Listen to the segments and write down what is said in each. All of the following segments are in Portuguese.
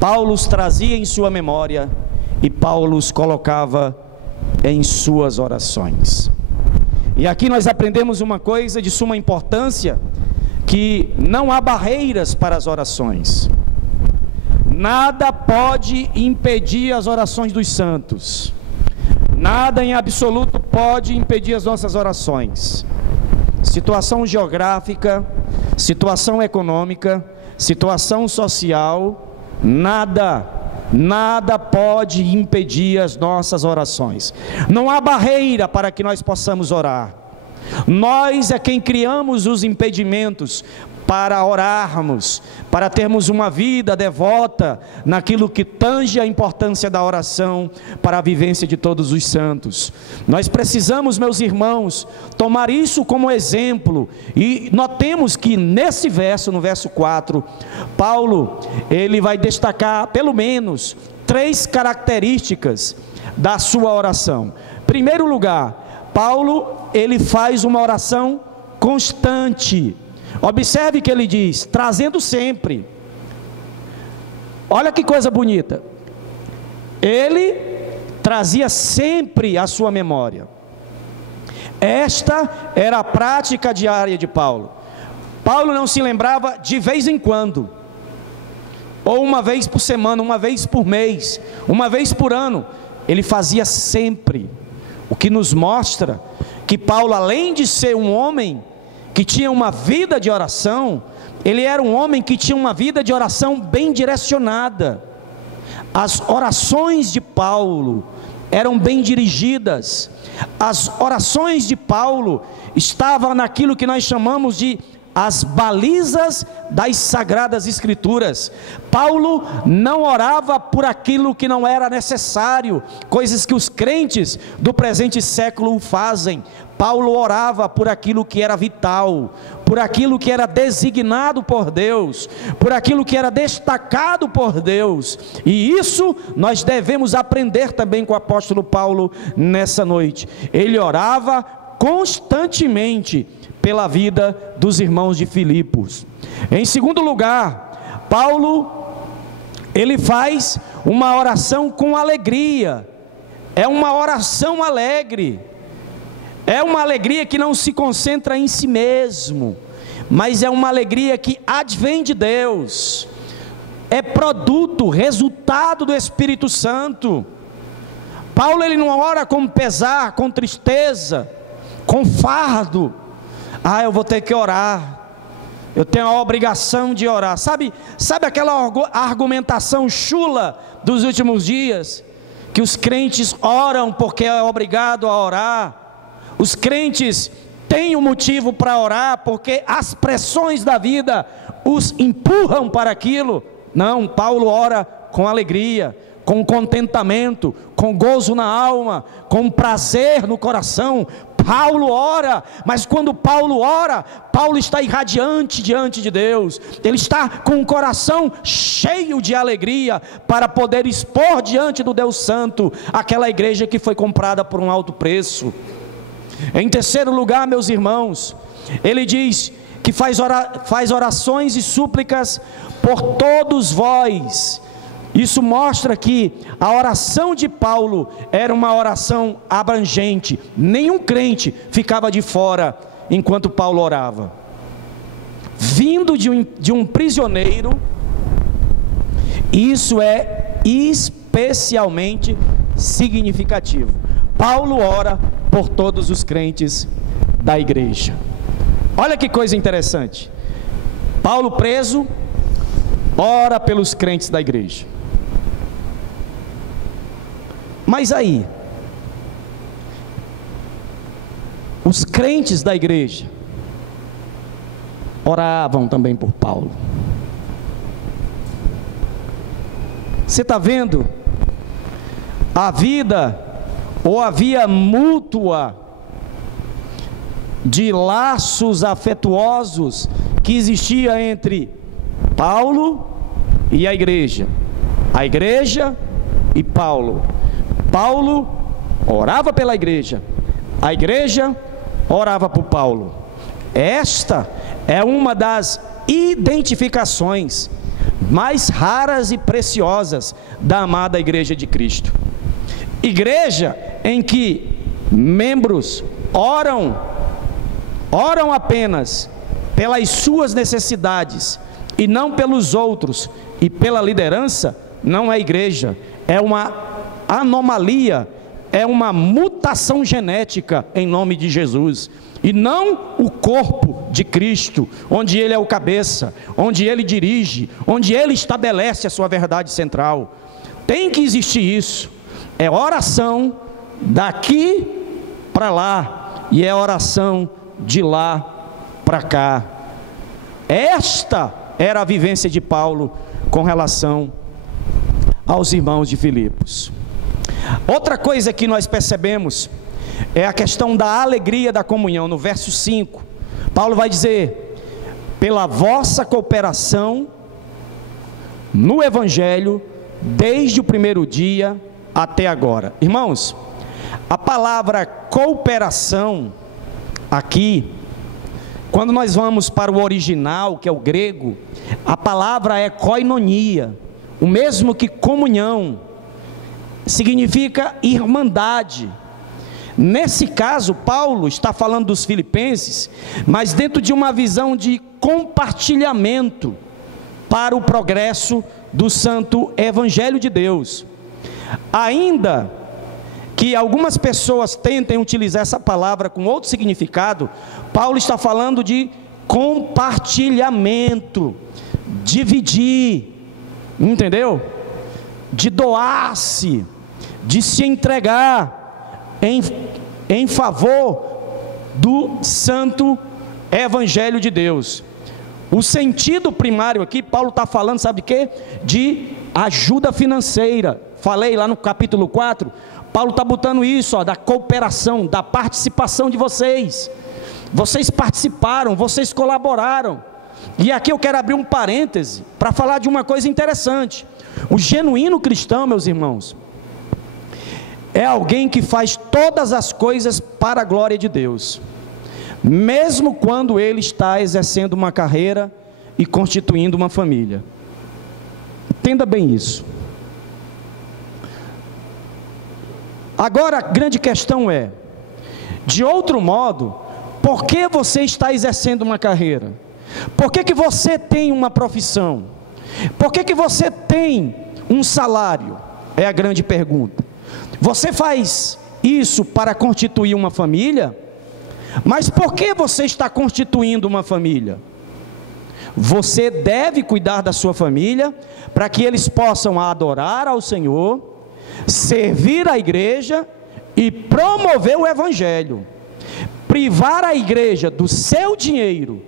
Paulo os trazia em sua memória e Paulo os colocava em suas orações. E aqui nós aprendemos uma coisa de suma importância, que não há barreiras para as orações. Nada pode impedir as orações dos santos. Nada em absoluto pode impedir as nossas orações. Situação geográfica, situação econômica, situação social, nada pode impedir as nossas orações. Não há barreira para que nós possamos orar. Nós é quem criamos os impedimentos para orarmos, para termos uma vida devota naquilo que tange a importância da oração para a vivência de todos os santos. Nós precisamos, meus irmãos, tomar isso como exemplo, e notemos que nesse verso, no verso 4, Paulo, ele vai destacar pelo menos 3 características da sua oração. Em primeiro lugar, Paulo, ele faz uma oração constante. Observe que ele diz, trazendo sempre. Olha que coisa bonita. Ele trazia sempre a sua memória. Esta era a prática diária de Paulo. Paulo não se lembrava de vez em quando, ou uma vez por semana, uma vez por mês, uma vez por ano. Ele fazia sempre. O que nos mostra que Paulo, além de ser um homem que tinha uma vida de oração, ele era um homem que tinha uma vida de oração bem direcionada. As orações de Paulo eram bem dirigidas. As orações de Paulo estavam naquilo que nós chamamos de as balizas das Sagradas Escrituras. Paulo não orava por aquilo que não era necessário, coisas que os crentes do presente século fazem. Paulo orava por aquilo que era vital, por aquilo que era designado por Deus, por aquilo que era destacado por Deus. E isso nós devemos aprender também com o apóstolo Paulo nessa noite. Ele orava constantemente pela vida dos irmãos de Filipos. Em segundo lugar, Paulo, ele faz uma oração com alegria. É uma oração alegre. É uma alegria que não se concentra em si mesmo, mas é uma alegria que advém de Deus. É produto, resultado do Espírito Santo. Paulo, ele não ora com pesar, com tristeza, com fardo. Eu vou ter que orar, eu tenho a obrigação de orar. Sabe aquela argumentação chula dos últimos dias? Que os crentes oram porque é obrigado a orar. Os crentes têm um motivo para orar porque as pressões da vida os empurram para aquilo. Não, Paulo ora com alegria, com contentamento, com gozo na alma, com prazer no coração. Paulo ora, mas quando Paulo ora, Paulo está irradiante diante de Deus. Ele está com o coração cheio de alegria para poder expor diante do Deus Santo aquela igreja que foi comprada por um alto preço. Em terceiro lugar, meus irmãos, ele diz que faz orações e súplicas por todos vós. Isso mostra que a oração de Paulo era uma oração abrangente. Nenhum crente ficava de fora enquanto Paulo orava. Vindo de um prisioneiro, isso é especialmente significativo. Paulo ora por todos os crentes da igreja. Olha que coisa interessante. Paulo preso, ora pelos crentes da igreja. Mas aí, os crentes da igreja oravam também por Paulo. Você está vendo? A vida, ou a via mútua de laços afetuosos que existia entre Paulo e a igreja e Paulo. Paulo orava pela igreja, a igreja orava por Paulo. Esta é uma das identificações mais raras e preciosas da amada Igreja de Cristo. Igreja em que membros oram apenas pelas suas necessidades e não pelos outros e pela liderança, não é igreja, é uma anomalia, é uma mutação genética em nome de Jesus, e não o corpo de Cristo, onde Ele é o cabeça, onde Ele dirige, onde Ele estabelece a sua verdade central. Tem que existir isso, é oração daqui para lá, e é oração de lá para cá. Esta era a vivência de Paulo com relação aos irmãos de Filipos. Outra coisa que nós percebemos é a questão da alegria da comunhão. No verso 5, Paulo vai dizer: pela vossa cooperação no Evangelho, desde o primeiro dia até agora. Irmãos, a palavra cooperação aqui, quando nós vamos para o original, que é o grego, a palavra é koinonia, o mesmo que comunhão, significa irmandade. Nesse caso, Paulo está falando dos filipenses, mas dentro de uma visão de compartilhamento para o progresso do santo Evangelho de Deus. Ainda que algumas pessoas tentem utilizar essa palavra com outro significado, Paulo está falando de compartilhamento, dividir, entendeu? De doar-se, de se entregar em favor do santo Evangelho de Deus. O sentido primário aqui, Paulo está falando, sabe o quê? De ajuda financeira. Falei lá no capítulo 4, Paulo está botando isso, da cooperação, da participação de vocês. Vocês participaram, vocês colaboraram. E aqui eu quero abrir um parêntese para falar de uma coisa interessante. O genuíno cristão, meus irmãos, é alguém que faz todas as coisas para a glória de Deus, mesmo quando ele está exercendo uma carreira e constituindo uma família. Entenda bem isso. Agora a grande questão é, de outro modo, por que você está exercendo uma carreira? Por que você tem uma profissão? Por que você tem um salário? É a grande pergunta. Você faz isso para constituir uma família? Mas por que você está constituindo uma família? Você deve cuidar da sua família para que eles possam adorar ao Senhor, servir a igreja e promover o Evangelho. Privar a igreja do seu dinheiro,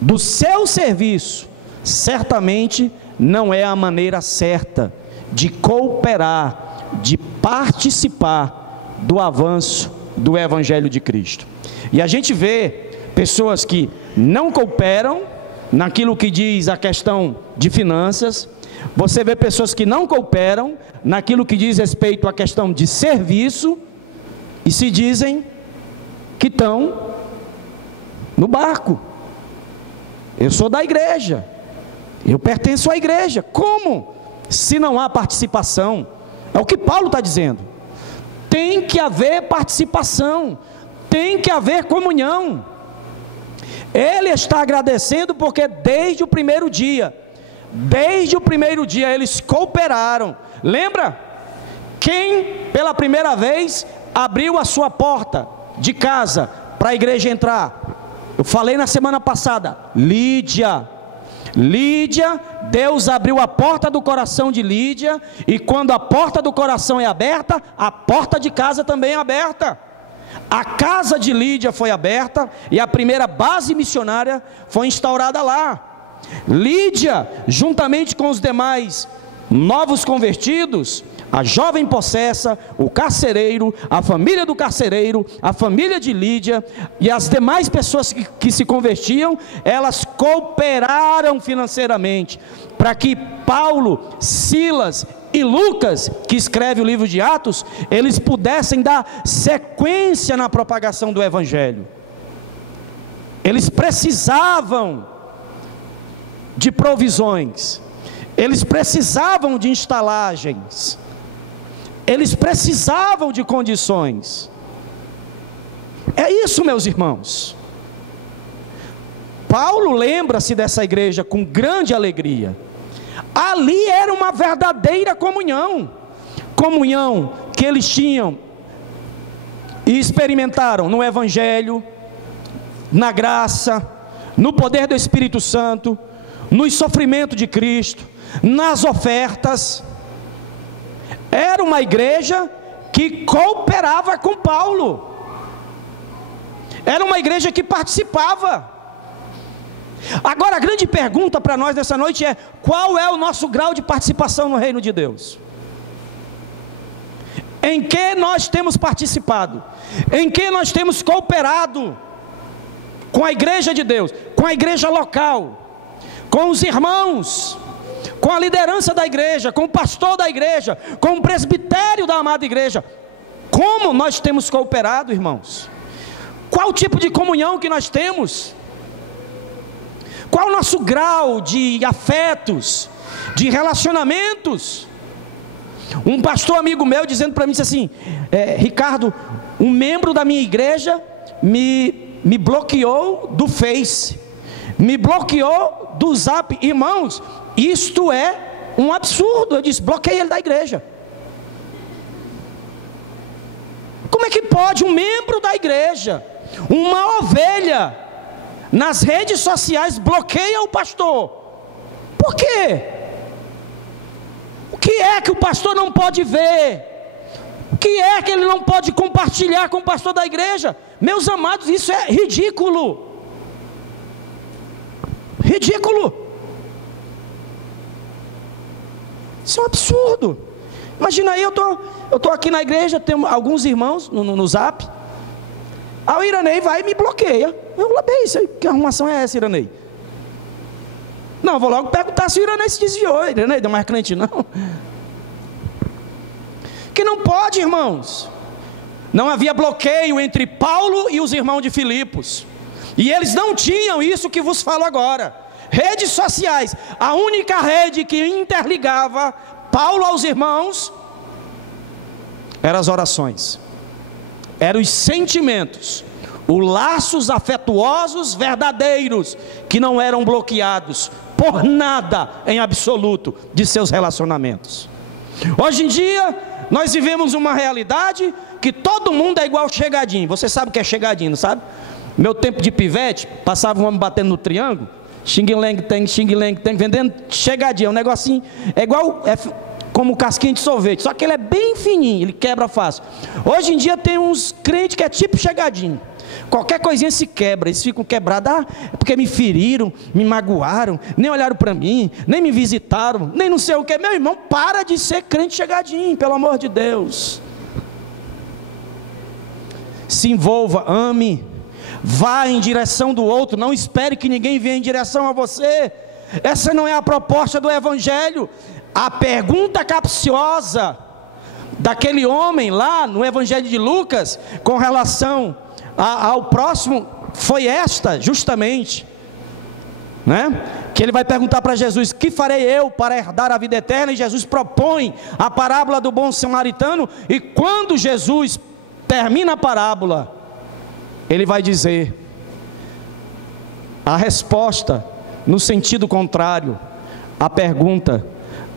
do seu serviço, certamente não é a maneira certa de cooperar, de participar do avanço do Evangelho de Cristo. E a gente vê pessoas que não cooperam naquilo que diz a questão de finanças. Você vê pessoas que não cooperam naquilo que diz respeito à questão de serviço e se dizem que estão no barco. Eu sou da igreja, eu pertenço à igreja. Como? Se não há participação. É o que Paulo está dizendo. Tem que haver participação, tem que haver comunhão. Ele está agradecendo porque desde o primeiro dia eles cooperaram. Lembra? Quem pela primeira vez abriu a sua porta de casa para a igreja entrar? Eu falei na semana passada, Lídia, Deus abriu a porta do coração de Lídia, e quando a porta do coração é aberta, a porta de casa também é aberta. A casa de Lídia foi aberta, e a primeira base missionária foi instaurada lá. Lídia, juntamente com os demais novos convertidos, a jovem possessa, o carcereiro, a família do carcereiro, a família de Lídia e as demais pessoas que se convertiam, elas cooperaram financeiramente para que Paulo, Silas e Lucas, que escreve o livro de Atos, eles pudessem dar sequência na propagação do Evangelho. Eles precisavam de provisões, Eles precisavam de instalagens, eles precisavam de condições. É isso, meus irmãos. Paulo lembra-se dessa igreja com grande alegria. Ali era uma verdadeira comunhão, comunhão que eles tinham e experimentaram no Evangelho, na graça, no poder do Espírito Santo, no sofrimento de Cristo, nas ofertas. Era uma igreja que cooperava com Paulo, era uma igreja que participava. Agora a grande pergunta para nós nessa noite é: qual é o nosso grau de participação no reino de Deus? Em que nós temos participado? Em que nós temos cooperado com a igreja de Deus, com a igreja local, com os irmãos, com a liderança da igreja, com o pastor da igreja, com o presbitério da amada igreja? Como nós temos cooperado, irmãos? Qual o tipo de comunhão que nós temos? Qual o nosso grau de afetos, de relacionamentos? Um pastor amigo meu dizendo para mim assim: Ricardo, um membro da minha igreja me bloqueou do Face, me bloqueou do Zap. Irmãos, isto é um absurdo. Eu disse: bloqueei ele da igreja. Como é que pode um membro da igreja, uma ovelha, nas redes sociais bloqueia o pastor? Por quê? O que é que o pastor não pode ver? O que é que ele não pode compartilhar com o pastor da igreja? Meus amados, isso é ridículo. Ridículo. Isso é um absurdo. Imagina aí, eu tô aqui na igreja, tem alguns irmãos no Zap. Aí o Iranei vai e me bloqueia. Eu falei: bem, que arrumação é essa, Iranei? Não, vou logo perguntar se o Iranei se desviou. Iranei, deu mais crente não? Que não pode, irmãos. Não havia bloqueio entre Paulo e os irmãos de Filipos, e eles não tinham isso que vos falo agora. Redes sociais, a única rede que interligava Paulo aos irmãos eram as orações, eram os sentimentos, os laços afetuosos verdadeiros, que não eram bloqueados por nada em absoluto de seus relacionamentos. Hoje em dia nós vivemos uma realidade que todo mundo é igual chegadinho. Você sabe o que é chegadinho, não sabe? Meu tempo de pivete, passava um homem batendo no triângulo, xing-leng tem, vendendo chegadinho. É um negocinho, é igual, como casquinha de sorvete, só que ele é bem fininho, ele quebra fácil. Hoje em dia tem uns crentes que é tipo chegadinho. Qualquer coisinha se quebra, eles ficam quebrados. É porque me feriram, me magoaram, nem olharam para mim, nem me visitaram, nem não sei o que. Meu irmão, para de ser crente chegadinho, pelo amor de Deus. Se envolva, ame, vá em direção do outro, não espere que ninguém venha em direção a você. Essa não é a proposta do Evangelho. A pergunta capciosa daquele homem lá no Evangelho de Lucas, com relação ao próximo, foi esta justamente, né? Que ele vai perguntar para Jesus: que farei eu para herdar a vida eterna? E Jesus propõe a parábola do bom samaritano. E quando Jesus termina a parábola, ele vai dizer a resposta no sentido contrário à pergunta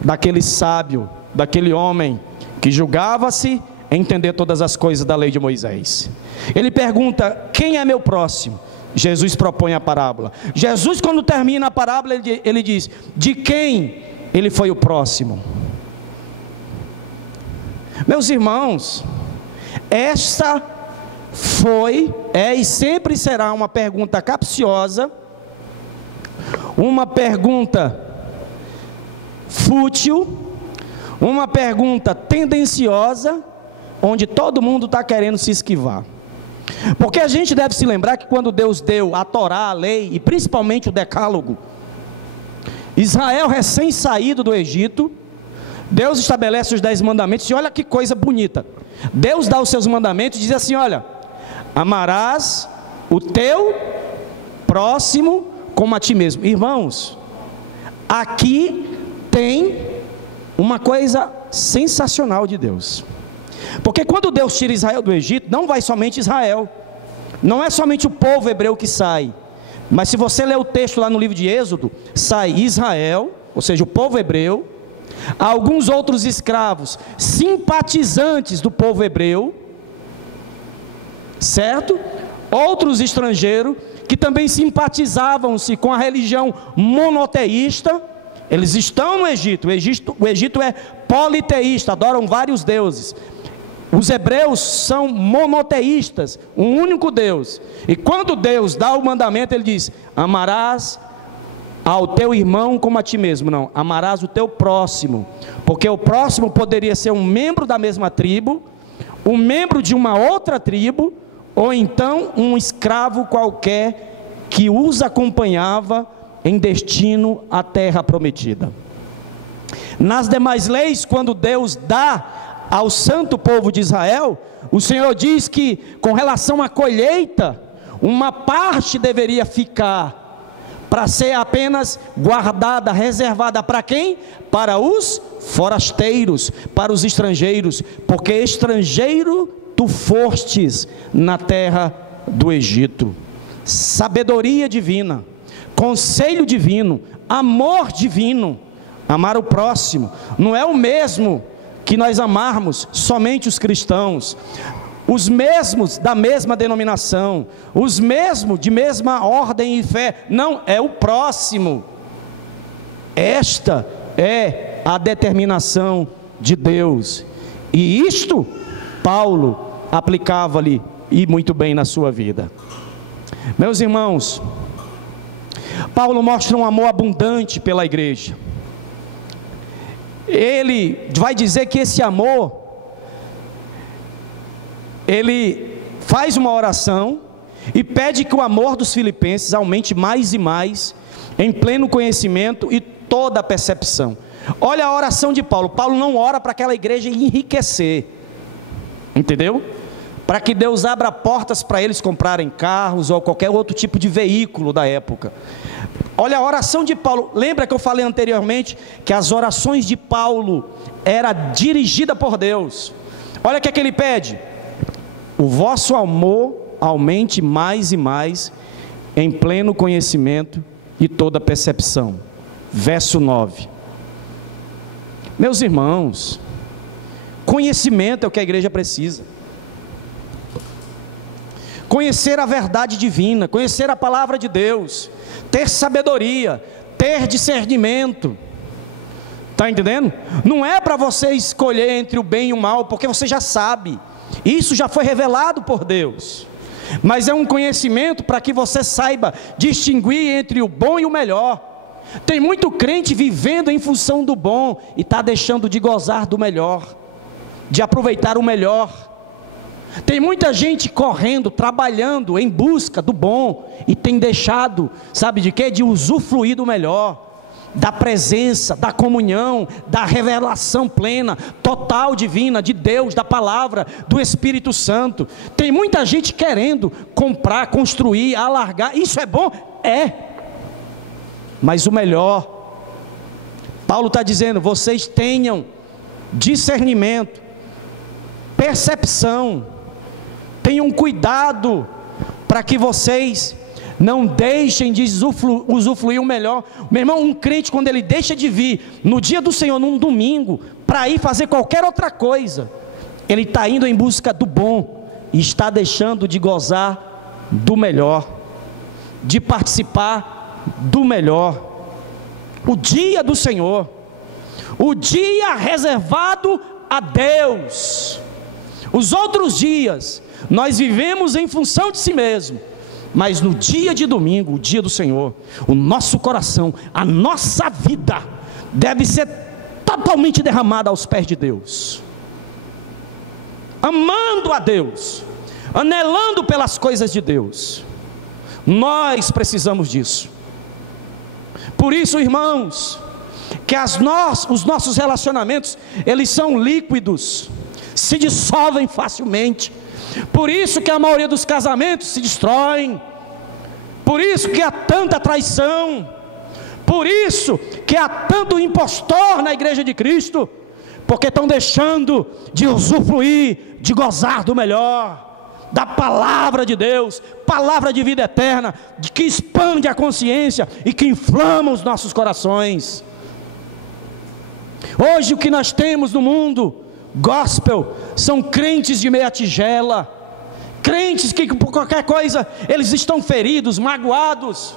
daquele sábio, daquele homem que julgava-se entender todas as coisas da lei de Moisés. Ele pergunta: quem é meu próximo? Jesus propõe a parábola. Jesus, quando termina a parábola, ele diz: de quem ele foi o próximo? Meus irmãos, esta é e sempre será uma pergunta capciosa, uma pergunta fútil, uma pergunta tendenciosa, onde todo mundo está querendo se esquivar. Porque a gente deve se lembrar que quando Deus deu a Torá, a lei, e principalmente o decálogo, Israel recém saído do Egito, Deus estabelece os 10 mandamentos, e olha que coisa bonita. Deus dá os seus mandamentos e diz assim: olha, amarás o teu próximo como a ti mesmo. Irmãos, aqui tem uma coisa sensacional de Deus. Porque quando Deus tira Israel do Egito, não vai somente Israel, não é somente o povo hebreu que sai, mas se você ler o texto lá no livro de Êxodo, sai Israel, ou seja, o povo hebreu, alguns outros escravos, simpatizantes do povo hebreu, certo? Outros estrangeiros, que também simpatizavam-se com a religião monoteísta. Eles estão no Egito, o Egito é politeísta, adoram vários deuses. Os hebreus são monoteístas, um único Deus. E quando Deus dá o mandamento, Ele diz: amarás ao teu irmão como a ti mesmo. Não, amarás o teu próximo, porque o próximo poderia ser um membro da mesma tribo, um membro de uma outra tribo, ou então um escravo qualquer que os acompanhava em destino à terra prometida. Nas demais leis, quando Deus dá ao santo povo de Israel, o Senhor diz que com relação à colheita, uma parte deveria ficar para ser apenas guardada, reservada para quem? Para os forasteiros, para os estrangeiros, porque estrangeiro tu fostes na terra do Egito. Sabedoria divina, conselho divino, amor divino. Amar o próximo não é o mesmo que nós amarmos somente os cristãos, os mesmos da mesma denominação, os mesmos de mesma ordem e fé. Não, é o próximo. Esta é a determinação de Deus, e isto Paulo aplicava-lhe e muito bem na sua vida. Meus irmãos, Paulo mostra um amor abundante pela igreja. Ele vai dizer que esse amor, ele faz uma oração e pede que o amor dos filipenses aumente mais e mais, em pleno conhecimento e toda a percepção. Olha a oração de Paulo. Paulo não ora para aquela igreja enriquecer, entendeu? Para que Deus abra portas para eles comprarem carros ou qualquer outro tipo de veículo da época. Olha a oração de Paulo. Lembra que eu falei anteriormente que as orações de Paulo era dirigida por Deus? Olha o que é que ele pede: o vosso amor aumente mais e mais em pleno conhecimento e toda percepção. Verso 9. Meus irmãos, conhecimento é o que a igreja precisa. Conhecer a verdade divina, conhecer a palavra de Deus, ter sabedoria, ter discernimento. Está entendendo? Não é para você escolher entre o bem e o mal, porque você já sabe, isso já foi revelado por Deus. Mas é um conhecimento para que você saiba distinguir entre o bom e o melhor. Tem muito crente vivendo em função do bom e está deixando de gozar do melhor, de aproveitar o melhor. Tem muita gente correndo, trabalhando em busca do bom e tem deixado, sabe de quê? De usufruir do melhor, da presença, da comunhão, da revelação plena, total, divina, de Deus, da palavra, do Espírito Santo. Tem muita gente querendo comprar, construir, alargar. Isso é bom? É. Mas o melhor, Paulo está dizendo, vocês tenham discernimento, percepção, tenham cuidado para que vocês não deixem de usufruir o melhor. Meu irmão, um crente, quando ele deixa de vir no dia do Senhor, num domingo, para ir fazer qualquer outra coisa, ele está indo em busca do bom e está deixando de gozar do melhor, de participar do melhor. O dia do Senhor, o dia reservado a Deus. Os outros dias nós vivemos em função de si mesmo, mas no dia de domingo, o dia do Senhor, o nosso coração, a nossa vida deve ser totalmente derramada aos pés de Deus, amando a Deus, anelando pelas coisas de Deus. Nós precisamos disso. Por isso, irmãos, que os nossos relacionamentos, eles são líquidos, se dissolvem facilmente. Por isso que a maioria dos casamentos se destroem. Por isso que há tanta traição. Por isso que há tanto impostor na igreja de Cristo, porque estão deixando de usufruir, de gozar do melhor, da palavra de Deus, palavra de vida eterna, que expande a consciência e que inflama os nossos corações. Hoje o que nós temos no mundo gospel são crentes de meia tigela, crentes que por qualquer coisa eles estão feridos, magoados.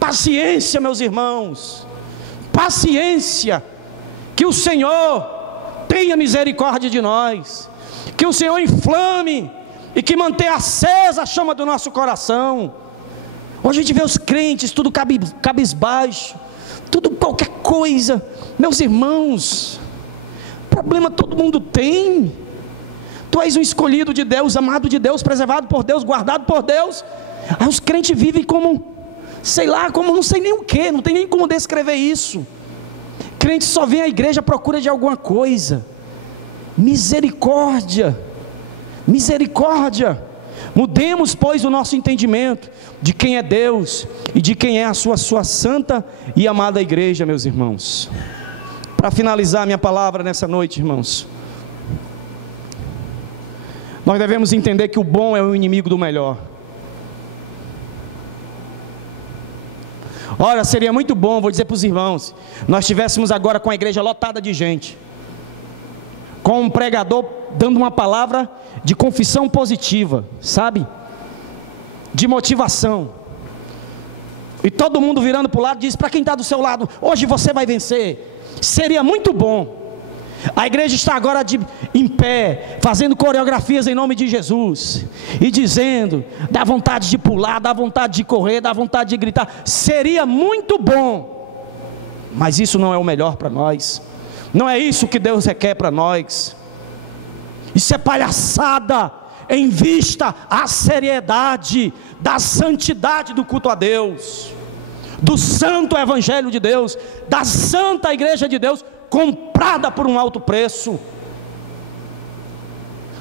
Paciência, meus irmãos, paciência, que o Senhor tenha misericórdia de nós, que o Senhor inflame e que mantenha acesa a chama do nosso coração. Hoje a gente vê os crentes tudo cabisbaixo, tudo qualquer coisa. Meus irmãos, problema todo mundo tem. Tu és um escolhido de Deus, amado de Deus, preservado por Deus, guardado por Deus. Aí os crentes vivem como, sei lá, como não sei nem o que, não tem nem como descrever isso. Crente só vem à igreja à procura de alguma coisa. Misericórdia, misericórdia. Mudemos, pois, o nosso entendimento de quem é Deus e de quem é a sua santa e amada igreja, meus irmãos. Para finalizar minha palavra nessa noite, irmãos, nós devemos entender que o bom é o inimigo do melhor. Ora, seria muito bom, vou dizer para os irmãos, nós estivéssemos agora com a igreja lotada de gente, com um pregador dando uma palavra de confissão positiva, sabe? De motivação. E todo mundo virando para o lado diz para quem está do seu lado: hoje você vai vencer. Seria muito bom. A igreja está agora em pé, fazendo coreografias em nome de Jesus, e dizendo, dá vontade de pular, dá vontade de correr, dá vontade de gritar. Seria muito bom, mas isso não é o melhor para nós. Não é isso que Deus requer para nós. Isso é palhaçada em vista à seriedade da santidade do culto a Deus, do santo evangelho de Deus, da santa igreja de Deus, comprada por um alto preço.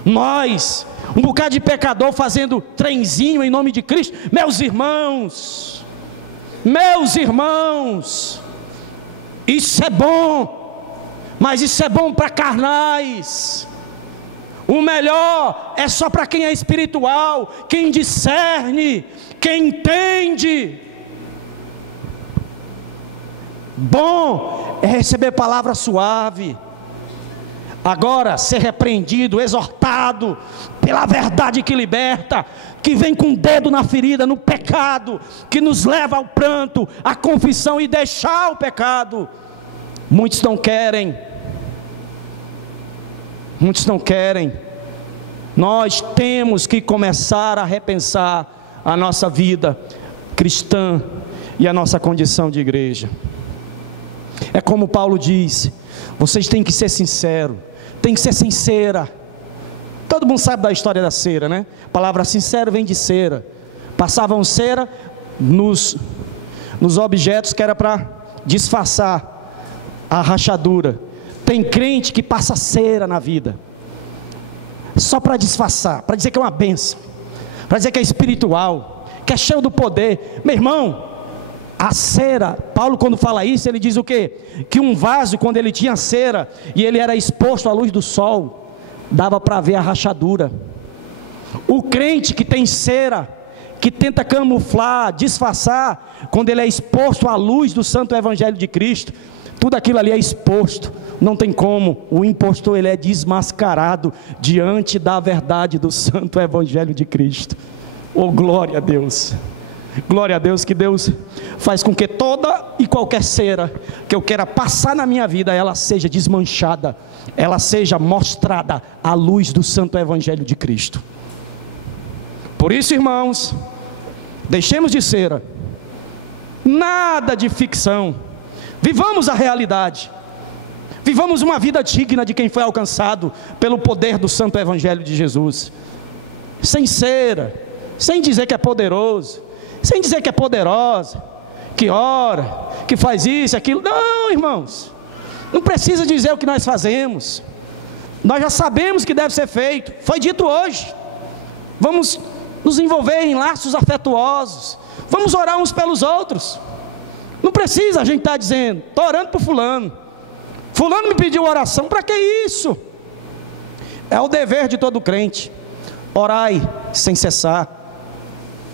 Nós, um bocado de pecador fazendo trenzinho em nome de Cristo. Meus irmãos, isso é bom, mas isso é bom para carnais. O melhor é só para quem é espiritual, quem discerne, quem entende. Bom é receber palavra suave. Agora, ser repreendido, exortado pela verdade que liberta, que vem com o dedo na ferida, no pecado, que nos leva ao pranto, à confissão e deixar o pecado. Muitos não querem. Nós temos que começar a repensar a nossa vida cristã e a nossa condição de igreja. É como Paulo diz: vocês têm que ser sinceros, tem que ser sincera. Todo mundo sabe da história da cera, né? A palavra sincero vem de cera. Passavam cera nos objetos que era para disfarçar a rachadura. Tem crente que passa cera na vida, só para disfarçar, para dizer que é uma bênção, para dizer que é espiritual, que é cheio do poder. Meu irmão, a cera, Paulo quando fala isso, ele diz o quê? Que um vaso, quando ele tinha cera, e ele era exposto à luz do sol, dava para ver a rachadura. O crente que tem cera, que tenta camuflar, disfarçar, quando ele é exposto à luz do santo evangelho de Cristo, tudo aquilo ali é exposto, não tem como. O impostor, ele é desmascarado diante da verdade do santo evangelho de Cristo. Oh, glória a Deus! Glória a Deus, que Deus faz com que toda e qualquer cera que eu queira passar na minha vida, ela seja desmanchada, ela seja mostrada à luz do santo evangelho de Cristo. Por isso, irmãos, deixemos de cera, nada de ficção, vivamos a realidade, vivamos uma vida digna de quem foi alcançado pelo poder do santo evangelho de Jesus, sem cera, sem dizer que é poderoso, sem dizer que é poderosa, que ora, que faz isso, aquilo. Não, irmãos, não precisa dizer o que nós fazemos, nós já sabemos que deve ser feito, foi dito hoje. Vamos nos envolver em laços afetuosos, vamos orar uns pelos outros, Não precisa a gente estar dizendo, estou orando por fulano, fulano me pediu oração, para que isso? É o dever de todo crente, orai sem cessar,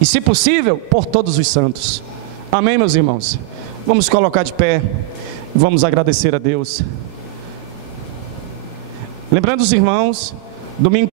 e se possível, por todos os santos. Amém, meus irmãos? Vamos colocar de pé, vamos agradecer a Deus. Lembrando os irmãos, domingo